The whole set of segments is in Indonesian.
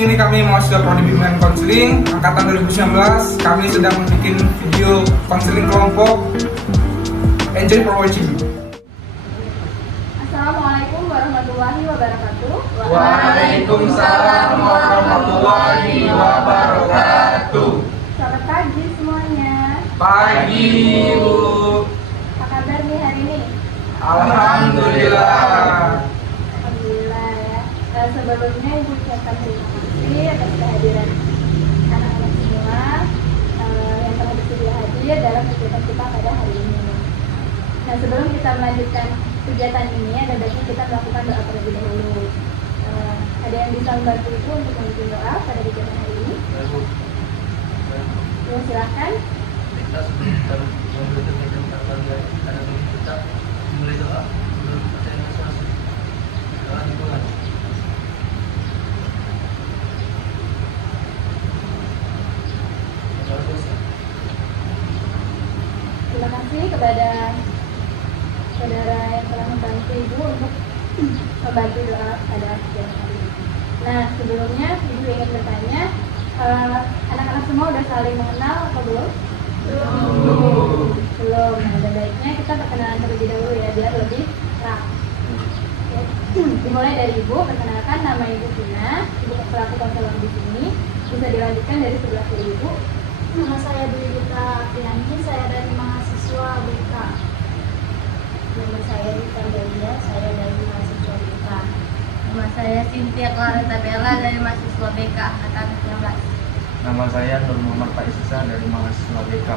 sini kami mahasiswa Prodi Bimbingan Konseling angkatan 2019. Kami sedang membuat video konseling kelompok. Enjoy for watching. Assalamualaikum warahmatullahi wabarakatuh. Waalaikumsalam warahmatullahi wabarakatuh. Selamat pagi semuanya. Pagi, Ibu. Apa kabar nih hari ini? Alhamdulillah. Alhamdulillah ya. Sebelumnya Ibu ucapkan terima kasih atas kehadiran anak-anak semua yang telah bersedia hadir dalam kegiatan kita pada hari ini. Nah, sebelum kita melanjutkan kegiatan ini, ada baiknya kita melakukan doa terlebih dahulu. Ada yang bisa membantu Ibu untuk memimpin doa pada kegiatan hari ini? Ya, silakan. Kita sebelum kita memulai kita mulai doa sebelum kita masuk doa dimulai. Terima kasih kepada saudara yang telah membantu Ibu untuk membantu doa pada kegiatan hari ini. Nah, sebelumnya Ibu ingin bertanya, anak-anak semua udah saling mengenal atau belum? Belum. Nah, ada baiknya kita perkenalan terlebih dahulu ya, biar lebih rapi. Dimulai dari Ibu, perkenalkan nama Ibu Vina, Ibu selaku konselor di sini. Bisa dilanjutkan dari sebelah kiri Ibu. Nama saya Dwi Rita Apriani, saya dari mahasiswa BK. Nama saya Rita Delia, saya dari mahasiswa BK. Nama saya Cynthia Clarenta Bella dari mahasiswa BK angkatan 19. Nama saya Nur Muhammad Faisisa dari mahasiswa BK.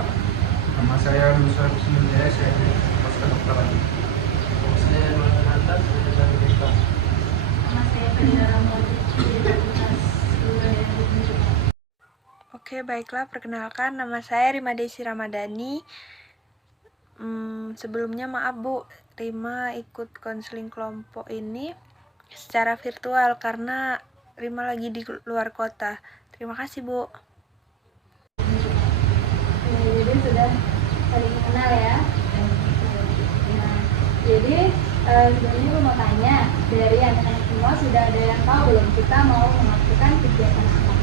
Nama saya Musa Bismillah, saya dari Fakultas Kedokteran. Nama saya Nurul Hatta, saya dari BK. Nama saya Fadila Ramadi dari Fakultas Budaya dan Hukum. Oke, baiklah. Perkenalkan, nama saya Rima Desi Ramadhani. Sebelumnya maaf Bu, Rima ikut konseling kelompok ini secara virtual karena Rima lagi di luar kota. Terima kasih Bu. Jadi sudah saling kenal ya. Nah, jadi sebenarnya Ibu mau tanya, dari anak-anak semua sudah ada yang tahu belum kita mau melakukan kegiatan apa?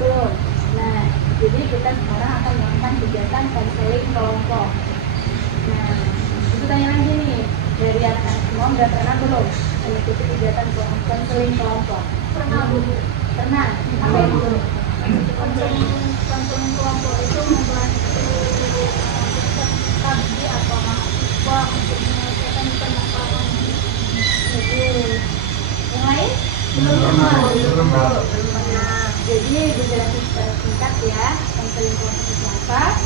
Belum. Nah, jadi kita sekarang akan melakukan kegiatan konseling kelompok. Nah, itu tanya lagi nih, dari anak-anak semua udah pernah belum mengikuti kegiatan konseling kelompok? Pernah Bu. Pernah. Apa itu? Konseling kelompok itu membantu peserta atau mahasiswa untuk menyelesaikan permasalahan. Yang lain? Belum pernah. Jadi dijelasin secara singkat ya, konseling kelompok itu apa?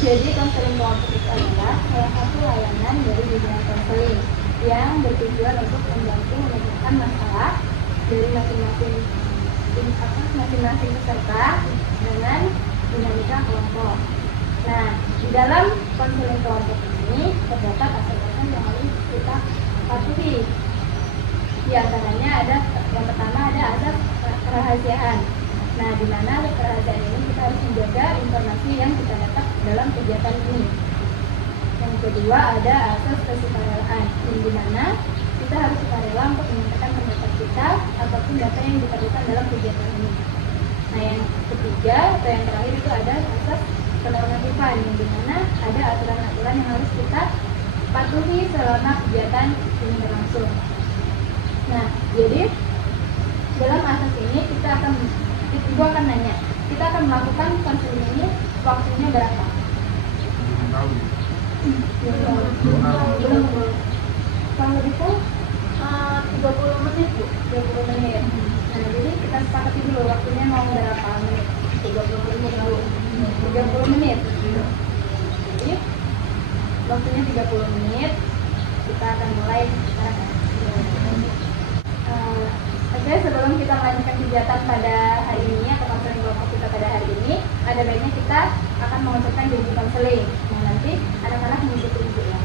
Jadi konseling kelompok itu adalah salah satu layanan dari bimbingan konseling yang bertujuan untuk membantu memecahkan masalah dari masing-masing peserta dengan dinamika kelompok. Nah, di dalam konseling kelompok ini terdapat asas-asas yang harus kita patuhi. Di antaranya ada yang pertama ada asas kerahasiaan. Nah, di mana kerahasiaan ini kita harus menjaga informasi yang kita dapat dalam kegiatan ini. Yang kedua ada asas kesukarelaan, di mana kita harus sukarela untuk menyampaikan pendapat kita ataupun data yang diperlukan dalam kegiatan ini. Nah, yang ketiga atau yang terakhir itu ada asas penormatifan, di mana ada aturan-aturan yang harus kita patuhi selama kegiatan ini berlangsung. Nah, jadi dalam asas ini Ibu akan nanya, kita akan melakukan konseling ini waktunya berapa? Belum. Kalau begitu 30 menit Bu. 20 menit. Nah, jadi kita sepakati dulu waktunya mau berapa menit? 30 menit Bu. 30 menit. Jadi waktunya 30 menit. Kita akan mulai sekarang. Oke, sebelum kita melanjutkan kegiatan pada hari ini atau konseling kelompok kita pada hari ini, ada baiknya kita akan mengucapkan janji konseling. Nah, nanti anak-anak mengikuti Ibu ya.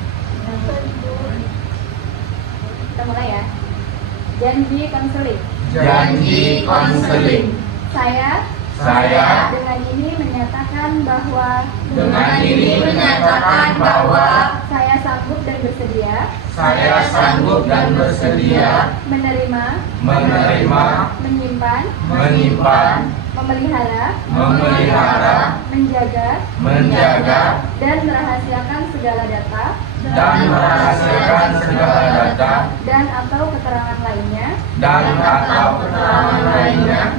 Kita mulai ya. Janji konseling. Janji konseling. Saya dengan ini menyatakan bahwa Dengan ini menyatakan bahwa saya sanggup dan bersedia Saya sanggup dan bersedia menerima, menyimpan, memelihara, menjaga, dan merahasiakan segala data dan atau keterangan lainnya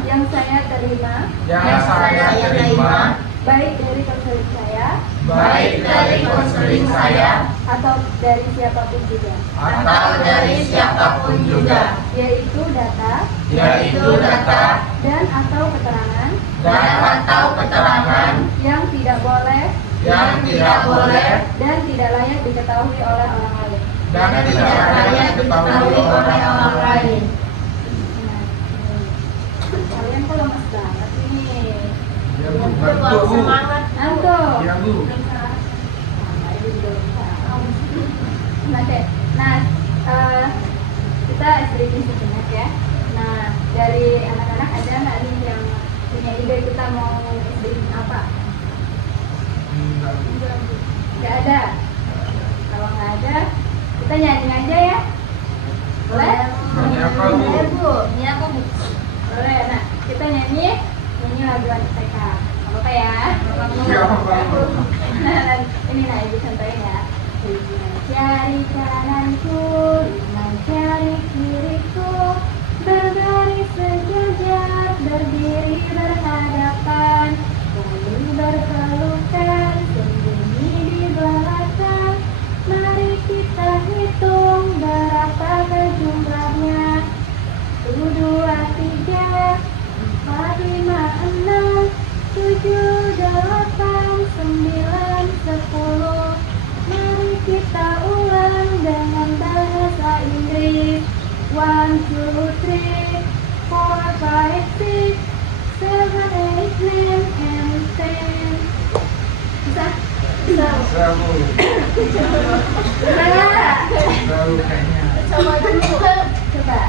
yang saya terima baik dari konseling saya atau dari siapapun juga, yaitu data dan atau keterangan yang tidak boleh dan tidak layak diketahui oleh orang lain. Kalian kok lemes banget ini? Ya Bu, bantu Bu. Antum. Ya Bu. Nah, kita sedikit sejenak ya. Nah, dari anak-anak ada nggak nih yang punya ide kita mau sedikit apa? Nggak ada. Kalau nggak ada, kita nyanyi aja ya. Boleh? Nyanyi apa, Bu? Boleh, Bu. Nyanyi apa, Bu? Boleh. Nah, kita nyanyi lagu TK. Apa ya? Ya, apa? Nah, ini nah Ibu contohin ya. Lima jari kananku, lima jari kiriku, berbaris sejajar, berdiri berhadapan, lalu berpelukan, sembunyi di belakang. Mari kita hitung berapakah jumlahnya. 1, 2, 3, 4, 5, 6, 7, 8, 9, 10. Mari kita ulang dengan bahasa Inggris. 1, 2, 3, 4, 5, 6, 7, 8, 9, and 10. Bisa? Bisa? Saya Bu. Bisa? Saya Bu kayaknya. Coba dulu. Coba.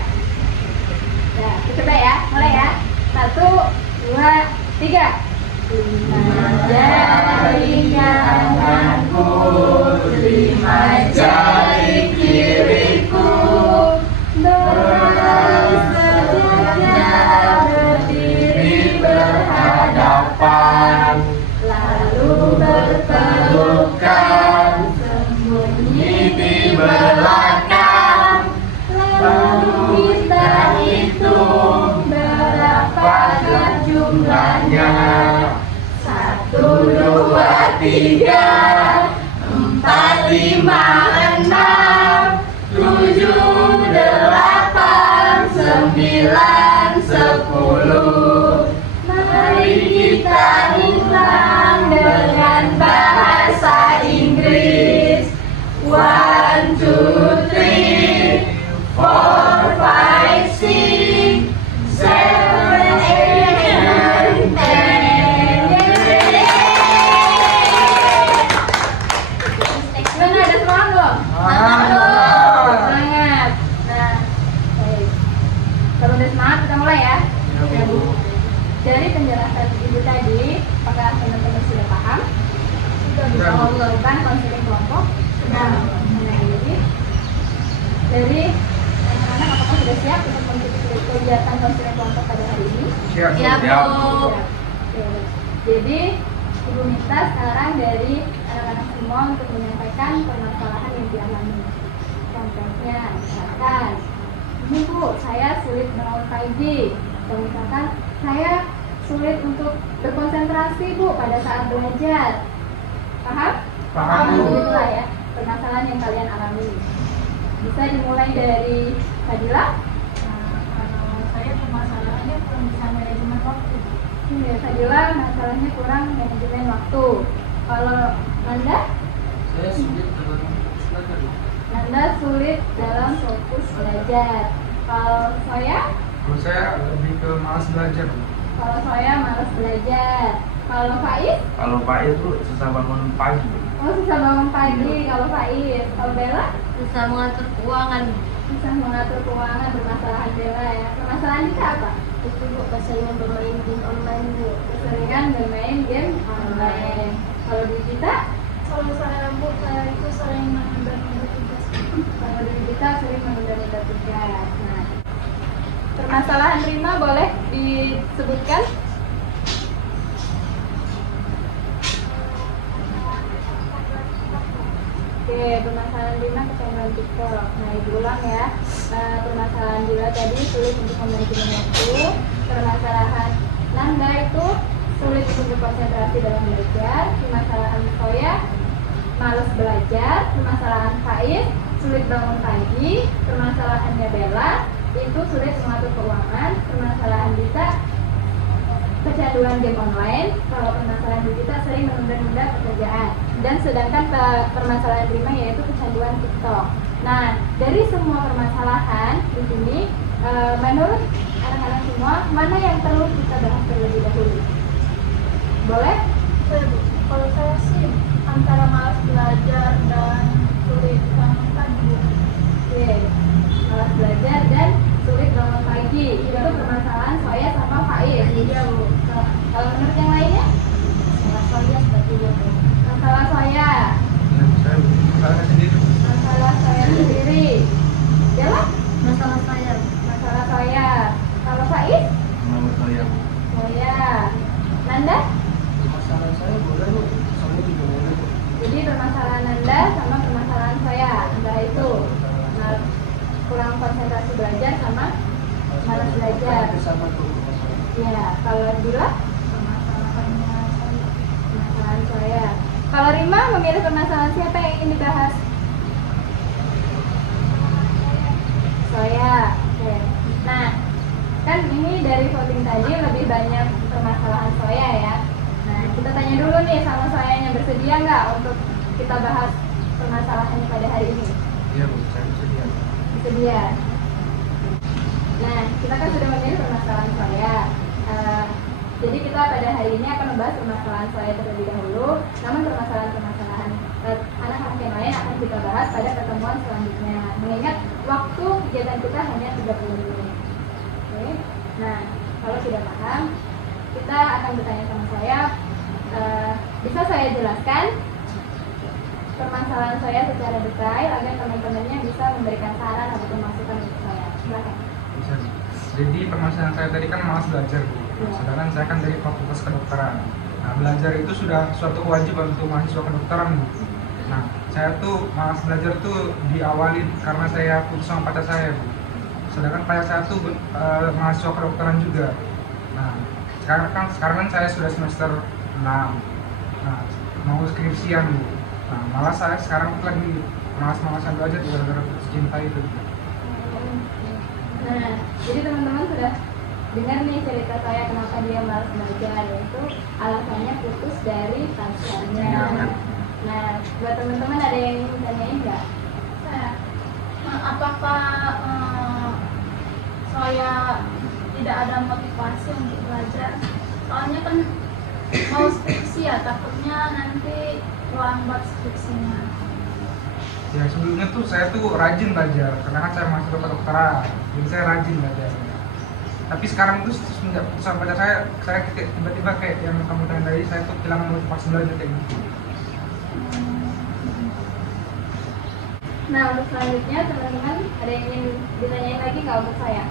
Ya, kita coba ya. Mulai ya. 1, 2, 3. Lima jari kananku, lima jari kiriku, berbaris sejajar, berdiri berhadapan, lalu berpelukan, sembunyi di belakang. Lalu kita hitung berapakah jumlahnya. 1, 2, 3, 4, 5, 6, 7, 8, 9, 10. Mari kita ulang dengan bahasa Inggris. 1, 2, 3, 4, 5, 6, 7, 8, 9, 10. Gimana, ada semangat belum? Semangat. Nah, baik. Kalau udah semangat kita mulai ya. Ya Bu. Dari penjelasan Ibu tadi, apakah teman-teman sudah paham? Sudah bisa Sudah, Bu. melakukan konseling kelompok? Sudah. Dari anak-anak apakah sudah siap untuk mengikuti kegiatan konseling kelompok pada hari ini? Siap Bu. Siap. Oke. Jadi Ibu minta sekarang dari anak-anak semua untuk menyampaikan permasalahan yang dialami. Contohnya, misalkan, ini Bu, saya sulit melawan 5G. Atau misalkan, saya sulit untuk berkonsentrasi Bu pada saat belajar. Paham? Paham, Bu. Itulah ya permasalahan yang kalian alami. Bisa dimulai dari Fadila. Kalau saya permasalahannya belum bisa manajemen waktu. Iya, Fadila masalahnya kurang manajemen waktu. Kalau Nanda? Saya sulit dalam belajar. Nanda sulit dalam fokus belajar. Kalau saya? Kalau saya lebih ke malas belajar Bu. Kalau saya malas belajar. Kalau Faiz? Kalau Pak itu susah bangun pagi. Oh, susah bangun pagi. Kalau Faiz? Kalau Bella? Bisa mengatur keuangan. Susah mengatur keuangan, permasalahan Bella ya. Permasalahan kita apa? Itu Bu, keseringan bermain game online Bu. Keseringan bermain game online. Kalau di kita? Kalau saya Bu, saya itu sering menunda-nunda tugas. Kalau dari kita sering menunda-nunda tugas. Nah, permasalahan Rima boleh disebutkan? Oke, permasalahan Rima kecanduan TikTok. Nah, diulang ya. Permasalahan Dila tadi sulit untuk memanajemen waktu. Permasalahan Nanda itu sulit untuk berkonsentrasi dalam belajar. Permasalahan Soya malas belajar. Permasalahan Faiz sulit bangun pagi. Permasalahannya Bella itu sulit mengatur keuangan. Permasalahan Dita kecanduan game online. Kalau permasalahan Dita sering menunda-nunda pekerjaan. Dan sedangkan permasalahan Rima yaitu kecanduan TikTok. Nah, dari semua permasalahan di sini, menurut anak-anak semua, mana yang perlu kita bahas terlebih dahulu? Boleh? Kalau saya sih antara malas belajar dan sulit bangun pagi. Oke, malas belajar dan sulit bangun pagi. Itu permasalahan saya sama Faiz. Iya Bu. Kalau menurut yang lainnya? Malas belajar seperti itu. Masalah saya. Masalahnya sendiri. Masalah saya sendiri. Bella? Masalah saya. Masalah saya. Kalau Faiz? Menurut saya Saya. Nanda? Masalah saya boleh Bu, saya juga boleh Bu. Jadi permasalahan Nanda sama permasalahan saya. Antara itu kurang konsentrasi belajar sama malas belajar. Sama tuh. Ya, kalau Dila? Permasalahan saya. Kalau Rima memilih permasalahan siapa yang ingin dibahas? Saya. Oke. Nah, kan ini dari voting tadi lebih banyak permasalahan saya ya. Nah, kita tanya dulu nih sama sayanya, bersedia nggak untuk kita bahas permasalahannya pada hari ini? Iya Bu, saya bersedia. Bersedia. Nah, kita kan sudah memilih permasalahan saya. Jadi kita pada hari ini akan membahas permasalahan saya terlebih dahulu. Namun permasalahan-permasalahan anak-anak yang lain akan kita bahas pada pertemuan selanjutnya. Mengingat waktu kegiatan kita hanya 30 menit. Oke. Nah, kalau tidak paham, kita akan bertanya sama saya. Bisa saya jelaskan permasalahan saya secara detail agar teman-temannya bisa memberikan saran atau masukan untuk saya. Silakan. Bisa. Jadi permasalahan saya tadi kan malas belajar Bu. Sedangkan saya kan dari fakultas kedokteran. Nah, belajar itu sudah suatu kewajiban untuk mahasiswa kedokteran Bu. Nah, saya tuh malas belajar tuh diawali karena saya putus sama pacar saya Bu. Sedangkan pacar saya tuh mahasiswa kedokteran juga. Nah, sekarang kan saya sudah semester 6. Nah, mau skripsian Bu. Nah, malah saya sekarang tuh lagi malas-malasan belajar gara-gara putus cinta itu. Nah, jadi teman-teman sudah dengar nih cerita saya kenapa dia malas belajar, yaitu alasannya putus dari pacarnya. Iya, kan? Nah, buat teman-teman ada yang ingin tanyain nggak? Apakah saya tidak ada motivasi untuk belajar? Soalnya kan mau skripsi ya, takutnya nanti lambat skripsinya. Ya sebelumnya tuh saya tuh rajin belajar karena kan saya masuk ke kedokteran, jadi saya rajin belajar. Tapi sekarang tuh semenjak putus sama pacar saya tiba-tiba kayak yang kamu tanya tadi, saya tuh kehilangan motivasi belajar kayak gitu. Nah, untuk selanjutnya teman-teman ada yang ingin ditanyain lagi nggak untuk saya?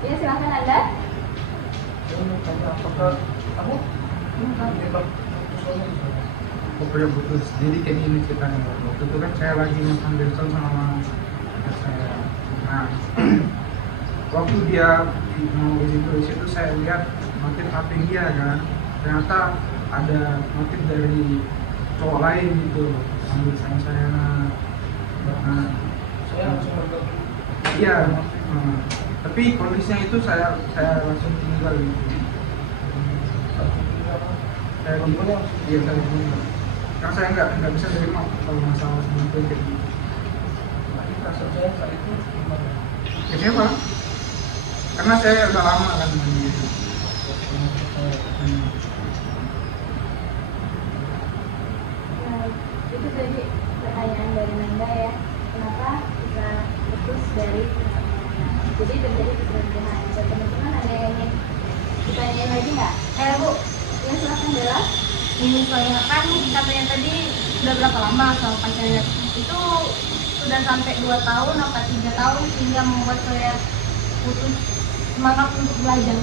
Ya silahkan Anda. Ini tanya apakah kamu tembak suami? Pokoknya putus, jadi kayak gini ceritanya. Waktu itu kan saya lagi nonton Benson sama pacar saya. Nah, waktu dia mau izin tulis itu saya lihat notif HP dia kan, ternyata ada notif dari cowok lain gitu, ambil saya. Nah, Saya langsung bergabung. iya, tapi kondisinya itu saya langsung tinggal gitu. Saya tinggal, iya saya tinggal. Karena saya nggak bisa terima kalau masalah seperti itu kayak gitu. Tapi perasaan saya saat itu gimana? Kecewa, karena saya udah lama kan main gitu. Nah, itu tadi pertanyaan dari Nanda ya, kenapa bisa putus dari pacarnya. Jadi terjadi perselingkuhan. Dan teman-teman ada yang ingin ditanyain lagi nggak? Bu, ya silahkan Bella. Ini saya kan katanya tadi sudah berapa lama sama pacarnya? Itu sudah sampai 2 tahun atau 3 tahun hingga membuat saya putus semangat untuk belajar.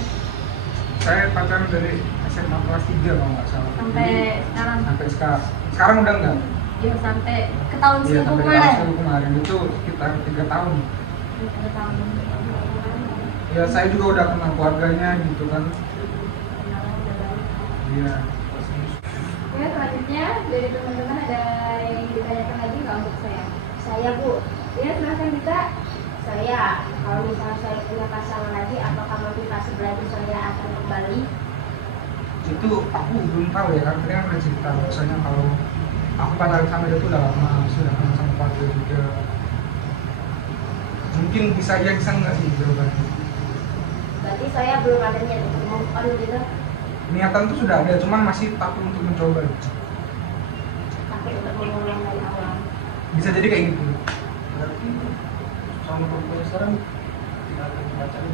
Saya pacaran dari SMA kelas 3 kalau nggak salah. Sampai Jadi, sekarang. sampai sekarang. Sekarang udah enggak? Ya sampai ke tahun Iya, selingkuh sampai kemarin. tahun selingkuh kemarin itu sekitar 3 tahun. 3 tahun. Ya saya juga udah kenal keluarganya gitu kan. Iya. Ya, selanjutnya dari teman-teman ada yang ingin ditanyakan lagi nggak untuk saya? Saya Bu. Ya, silahkan bisa. Saya, kalau misalnya saya punya pasangan lagi, apakah motivasi belajar saya akan kembali? Itu aku belum tahu ya, karena tadi kan udah cerita bahwasanya kalau aku pacaran sama dia tuh udah lama, sudah kenal sama keluarga juga. Mungkin bisa aja, bisa nggak sih jawabannya? Berarti saya belum ada niat untuk move on gitu, Niatan tuh sudah ada, cuman masih takut untuk mencoba. tapi untuk mengulang dari awal. Bisa jadi kayak gitu. Berarti sama perempuan sekarang tidak akan pacaran.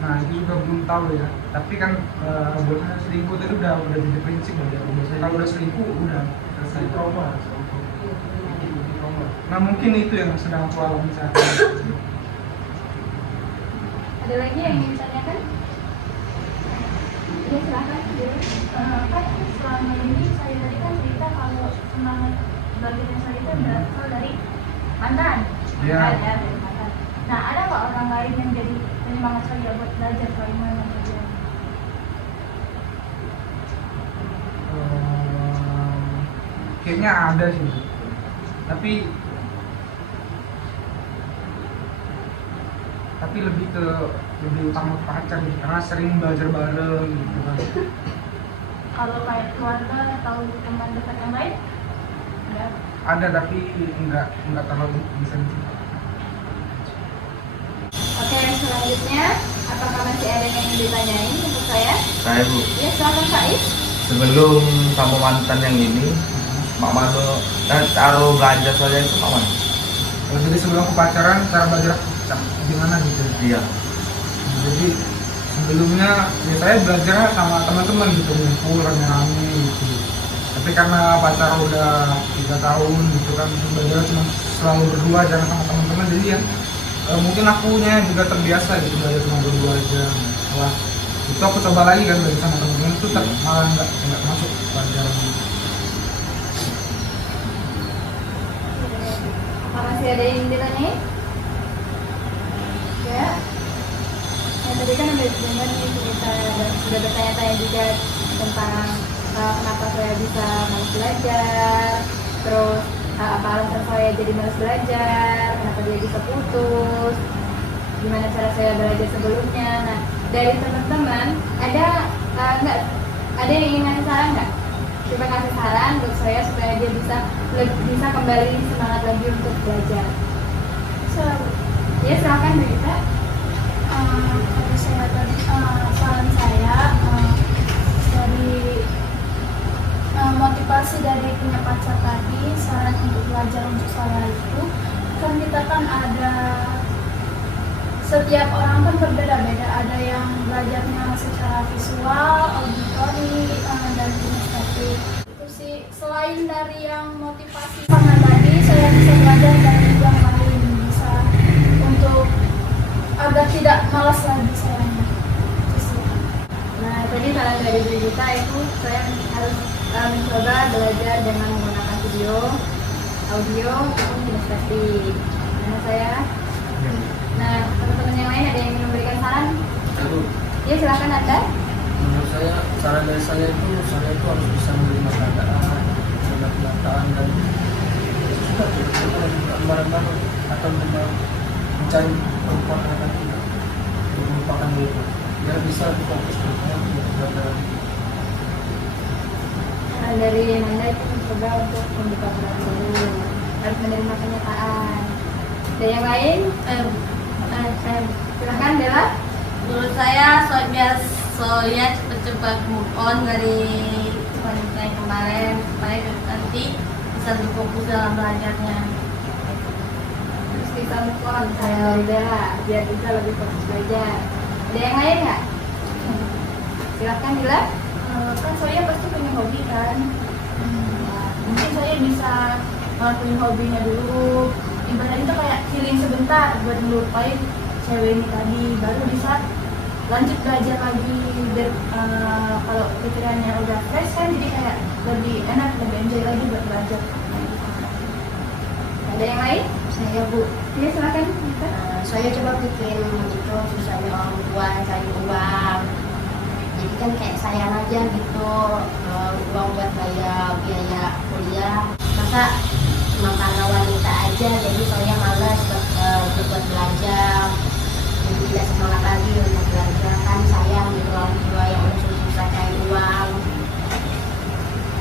Nah itu juga belum tahu ya. Tapi kan buatnya selingkuh tadi udah jadi prinsip ya. Kalau udah selingkuh udah selesai. Trauma. Nah mungkin itu yang sedang aku alami saat ini. Ada lagi yang ingin ditanyakan? Ya, silahkan. Kan selama ini saya tadi kan cerita kalau semangat belajarnya saya itu berasal dari mantan. Iya. Mantan, ya, dari mantan. Nah, ada nggak orang lain yang jadi penyemangat saya buat belajar selain mantan saja? Kayaknya ada sih. Tapi lebih utama pacar gitu, karena sering belajar bareng gitu kan. Kalau kayak keluarga atau teman dekat yang lain? Enggak. Ada tapi nggak terlalu bisa diceritakan. Oke, selanjutnya, apakah masih ada yang ingin ditanyain untuk saya? Saya Bu, Ya, silahkan Faiz. sebelum kamu mantan yang ini, Mak Mano, cara belajar saya itu Mak Mano? Jadi sebelum aku pacaran, cara belajar aku gimana gitu. Iya. Jadi sebelumnya ya saya belajar sama teman-teman gitu, ngumpul rame-rame gitu. Tapi karena pacar udah 3 tahun gitu kan, belajar cuma selalu berdua jangan sama teman-teman, jadi ya mungkin akunya juga terbiasa gitu belajar cuma berdua aja. Wah itu aku coba lagi kan belajar sama teman-teman itu malah nggak masuk pelajaran. Apa masih ada yang ingin ditanyain? Ya. Yang tadi kan udah dengar nih cerita dan sudah bertanya-tanya juga tentang kenapa saya bisa malas belajar, terus apa alasan saya jadi malas belajar, kenapa dia bisa putus, gimana cara saya belajar sebelumnya. Nah, dari teman-teman ada nggak ada yang ingin ngasih saran nggak? Coba kasih saran untuk saya supaya dia bisa kembali semangat lagi untuk belajar. Ya, silakan Berita. Kalau saya tadi saran saya dari motivasi dari punya pacar tadi, saran untuk belajar untuk saya itu kan kita kan ada, setiap orang kan berbeda-beda, ada yang belajarnya secara visual, auditori, dan kinestetik. Itu sih, selain dari yang motivasi karena tadi saya bisa belajar dari yang lain, bisa untuk agar tidak malas lagi saya. Nah, tadi saran dari Berita itu saya harus mencoba belajar dengan menggunakan video, audio, maupun kinestetik. Nah, saya. Nah, teman-teman yang lain ada yang ingin memberikan saran? Lalu, Ya, silakan Anda. menurut saya, saran dari saya itu harus bisa menerima keadaan, menerima kenyataan, dan juga barang-barang atau mencari perempuan anak kita untuk melupakan diri, biar bisa fokus untuk belajar. Saran dari Anda itu mencoba untuk membuka pikiran dulu, harus menerima kenyataan. Dan yang lain, silakan Bella. Menurut saya soalnya cepat-cepat move on dari wanita yang kemarin supaya nanti bisa berfokus dalam belajarnya. Terus kita move on, saya dari Bella, biar bisa lebih fokus belajar. Ada yang lain nggak? Silakan Bella. Kan saya pasti punya hobi kan. Mungkin saya bisa ngelakuin hobinya dulu. Ibaratnya itu kayak healing sebentar buat ngelupain cewek ini tadi, baru bisa lanjut belajar lagi. Dan kalau pikirannya udah fresh kan, jadi kayak lebih enak, lebih enjoy lagi buat belajar. Ada yang lain? Saya Bu, Iya silakan. saya coba bikin itu susahnya orang tua cari uang. Jadi kan kayak saya aja gitu, uang buat bayar biaya kuliah. Masa cuma karena wanita aja, jadi saya malas buat belajar. Jadi tidak semangat lagi untuk belajar. Kan sayang gitu orang tua yang udah susah cari uang.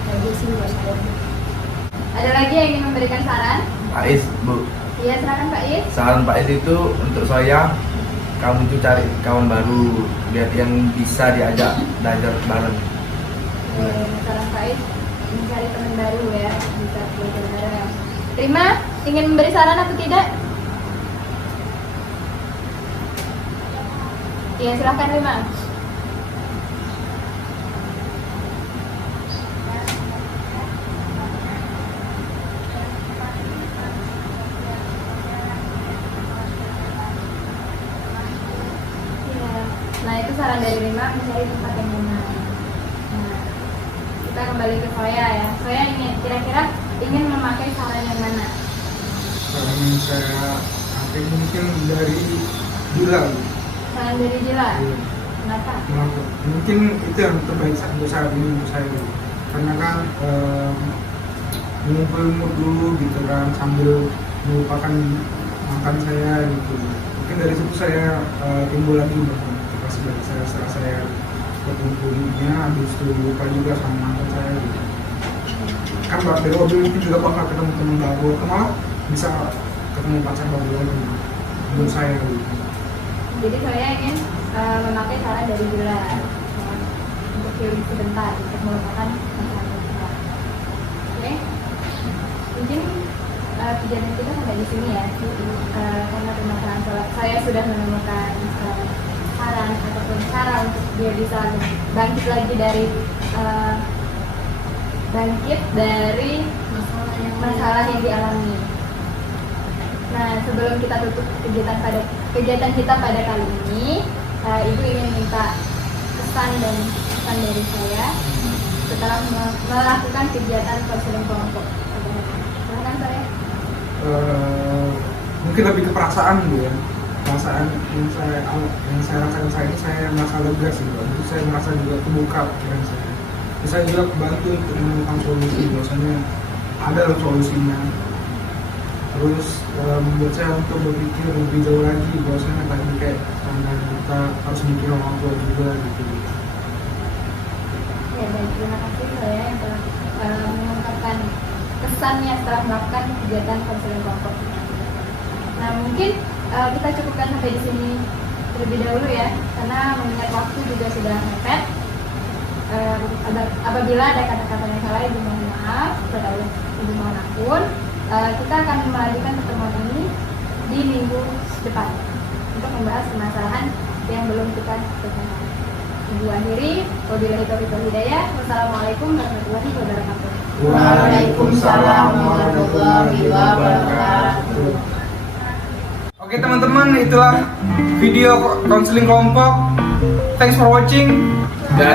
Jadi sih buat saya. Ada lagi yang ingin memberikan saran? Pak Is, Bu. Iya silakan Pak Is. Saran Pak Is itu untuk saya, kamu tuh cari kawan baru biar yang bisa diajak belajar bareng. Saran Pak Is, mencari teman baru ya, bisa belajar bareng. Terima, ingin memberi saran atau tidak? Iya silakan Rima. Nah itu saran dari Rima, mencari tempat yang nyaman. Nah, kita kembali ke Soya ya. Soya ingin kira-kira ingin memakai saran yang mana? Saran yang saya pakai mungkin dari Dila. Saran dari Jila. Iya. Kenapa? Kenapa? Mungkin itu yang terbaik untuk saat ini untuk saya. Karena kan mengumpul mood dulu gitu kan, sambil melupakan makan saya gitu. Mungkin dari situ saya timbul lagi motivasi dari saya setelah saya berkumpulnya, habis itu lupa juga sama mantan saya gitu. Kan dari hobi mungkin juga bakal ketemu teman baru, atau malah bisa ketemu pacar baru lagi menurut saya gitu. Jadi saya ingin memakai saran dari Jila untuk healing sebentar, untuk melupakan masalah kita. Oke, mungkin kejadian kita sampai di sini ya. Karena permasalahan saya sudah menemukan saran ataupun cara untuk dia bisa bangkit lagi dari masalah yang dialami. Nah, sebelum kita tutup kegiatan kita pada kali ini, Ibu ingin minta pesan dari saya setelah melakukan kegiatan konseling kelompok. Silakan saya. Mungkin lebih ke perasaan gitu ya. Perasaan yang saya rasakan saat ini, saya merasa lega sih, itu saya merasa juga kebuka pikiran saya. Terus saya juga bantu untuk menemukan solusi, biasanya ada solusinya. Terus membuat saya untuk berpikir lebih jauh lagi, bahwasanya tadi kayak karena kita harus mikir orang tua juga gitu. Ya, baik, terima kasih saya yang telah mengungkapkan kesannya setelah melakukan kegiatan konseling kelompok. Nah, mungkin kita cukupkan sampai di sini terlebih dahulu ya, karena mengingat waktu juga sudah mepet. Apabila ada kata-kata yang salah, Ibu mohon maaf, kepada Allah Ibu mohon ampun. Kita akan melanjutkan pertemuan ini di minggu depan untuk membahas permasalahan yang belum kita selesaikan. Ibu akhiri, wabillahi taufiq wal hidayah. Wassalamualaikum warahmatullahi wabarakatuh. Waalaikumsalam warahmatullahi wabarakatuh. Oke teman-teman, itulah video konseling kelompok. Thanks for watching. Dan